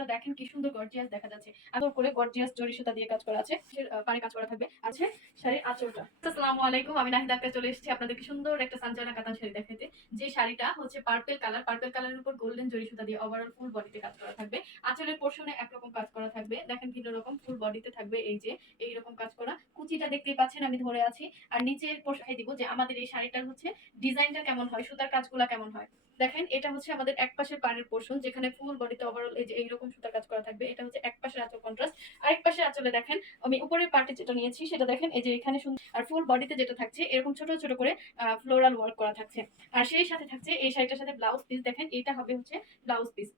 পোর্শনটা দেখেন কি সুন্দর গর্জিয়াস দেখা যাচ্ছে। আদর করে গর্জিয়াস জরি সুতা দিয়ে কাজ করা আছে। পাড়ে কাজ করা থাকবে। আছে শাড়ির আঁচলটা। আসসালামু আলাইকুম, আমি নাহিদ আক্তার চলে এসেছি আপনাদেরকে সুন্দর একটা সানজানা কাতান শাড়ি দেখাতে যে শাড়িটা হচ্ছে পার্পল কালার পার্পল কালারের উপর গোল্ডেন জরি সুতা দিয়ে ওভারঅল ফুল বডিতে কাজ করা থাকবে। আঁচলের পোর্শনে একরকম কাজ করা থাকবে। দেখেন ভিন্ন রকম ফুল বডিতে থাকবে এই যে এই রকম কাজ করা। কুচিটা দেখতেই পাচ্ছেন, আমি ধরে আছি। আর নিচের পোর্শনে দিব যে আমাদের এই শাড়িটার হচ্ছে ডিজাইনটা কেমন হয়, সুতার কাজগুলো কেমন হয়। দেখেন, এটা হচ্ছে আমাদের এক পাশের পাড়ের পোর্শন যেখানে ফুল বডিতে ওভারঅল এই যে এইরকম সুতার কাজ করা থাকবে। এটা হচ্ছে এক পাশের আঁচল কন্ট্রাস্ট আরেক পাশে আঁচলে দেখেন, আমি উপরের পার্টে যেটা নিয়েছি সেটা দেখেন, এই যে এখানে আর ফুল বডিতে যেটা থাকছে, এরকম ছোট ছোট করে ফ্লোরাল ওয়ার্ক করা থাকছে। আর সেই সাথে থাকছে, এই শাড়িটার সাথে ব্লাউজ পিস দেখেন এটা হবে হচ্ছে ব্লাউজ পিস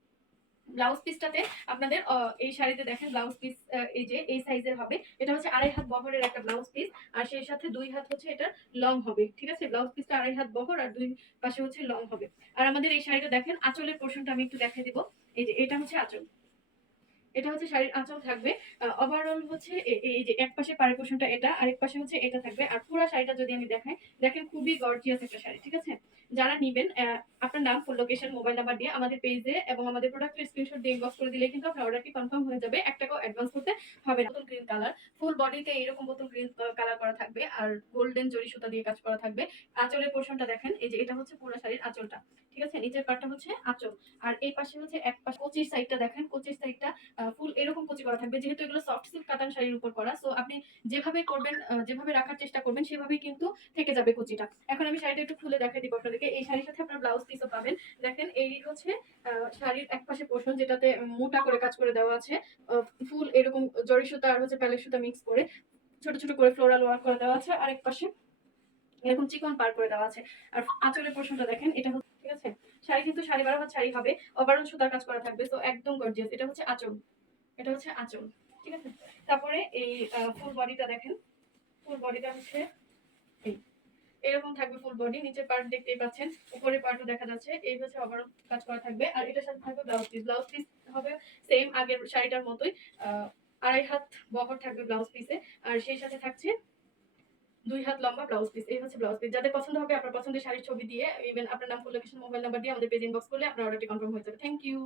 ব্লাউজ পিসটাতে আপনাদের এই শাড়িতে দেখেন ব্লাউজ পিস এই যে, এই সাইজের হবে। এটা হচ্ছে আড়াই হাত বহরের একটা ব্লাউজ পিস আর সেই সাথে দুই হাত হচ্ছে এটা লং হবে, ঠিক আছে? ব্লাউজ পিসটা আড়াই হাত বহর, আর দুই পাশে হচ্ছে লং হবে। আর আমাদের এই শাড়িটা দেখেন, আঁচলের পোর্শনটা আমি একটু দেখাই দিব। এই যে, এটা হচ্ছে আঁচল। এটা হচ্ছে শাড়ির আঁচল থাকবে। ওভারঅল হচ্ছে এই যে এক পাশে পাড়ের পোর্শনটা এটা, আরেক পাশে হচ্ছে এটা থাকবে। আর পুরো শাড়িটা যদি আমি দেখাই, দেখেন খুবই গর্জিয়াস একটা শাড়ি, ঠিক আছে? যারা নিবেন আপনার নাম ফুল লোকেশন মোবাইল নাম্বার দিয়ে আমাদের পেজে এবং আমাদের প্রোডাক্টের স্ক্রিনশট দিয়ে ইনবক্স করে দিলে কিন্তু আপনার অর্ডারটি কনফার্ম হয়ে যাবে। এক টাকাও অ্যাডভান্স করতে হবে না। গ্রিন কালার ফুল বডিতে এইরকম বোতল গ্রিন কালার করা থাকবে আর গোল্ডেন জরি সুতা দিয়ে কাজ করা থাকবে। আঁচলের পোর্শনটা দেখেন, এই যে এটা হচ্ছে পুরো শাড়ির আঁচলটা। ঠিক আছে? নিচের পার্টটা হচ্ছে আঁচল। আর এই পাশে হচ্ছে এক পাশে কোচির সাইডটা দেখেন, কোচির সাইডটা ফুল এরকম কুচি করা থাকবে। যেহেতু এগুলো সফট সিল্ক কাতান শাড়ির উপর করা সো আপনি যেভাবে করবেন যেভাবে রাখার চেষ্টা করবেন, সেভাবেই কিন্তু থেকে যাবে কুচিটা। এখন আমি শাড়িটা একটু খুলে দেখাই দিব আপনাদেরকে। এই শাড়ির সাথে আপনার ব্লাউজ পিসও পাবেন। দেখেন, এই হচ্ছে শাড়ির এক পাশে পোর্শন যেটাতে মোটা করে কাজ করে দেওয়া আছে। ফুল এরকম জরি সুতা আর হচ্ছে প্যালেট সুতা মিক্স করে ছোট ছোট করে ফ্লোরাল ওয়ার্ক করে দেওয়া আছে। আর এক পাশে এরকম চিকন পার করে দেওয়া আছে। আর আঁচলের পোর্শনটা দেখেন, এটা হচ্ছে, ঠিক আছে? শাড়ি কিন্তু শাড়ি বারো হাত শাড়ি হবে। ওভারঅল সুতার কাজ করা থাকবে। তো একদম গর্জিয়াস এটা হচ্ছে আঁচল। এটা হচ্ছে আঁচল। ঠিক আছে? তারপরে এই ফুল বডিটা দেখেন। ফুল বডিটা হচ্ছে এরকম থাকবে ফুল বডি নিচের পার্ট দেখতেই পাচ্ছেন, উপরের পার্টও দেখা যাচ্ছে, এই হচ্ছে ওভারঅল কাজ করা থাকবে, আর এটার সাথে থাকবে ব্লাউজ পিস ব্লাউজ পিস হবে সেম আগের শাড়িটার মতোই আড়াই হাত বহর থাকবে ব্লাউজ পিসে আর সেই সাথে থাকছে দুই হাত লম্বা ব্লাউজ পিস এই হচ্ছে ব্লাউজ পিস যাদের পছন্দ হবে আপনার পছন্দের শাড়ির ছবি দিয়ে ইভেন আপনার নাম লোকেশন মোবাইল নাম্বার দিয়ে আমাদের পেজ ইনবক্স করলে আপনার অর্ডারটি কনফার্ম হয়ে যাবে থ্যাংক ইউ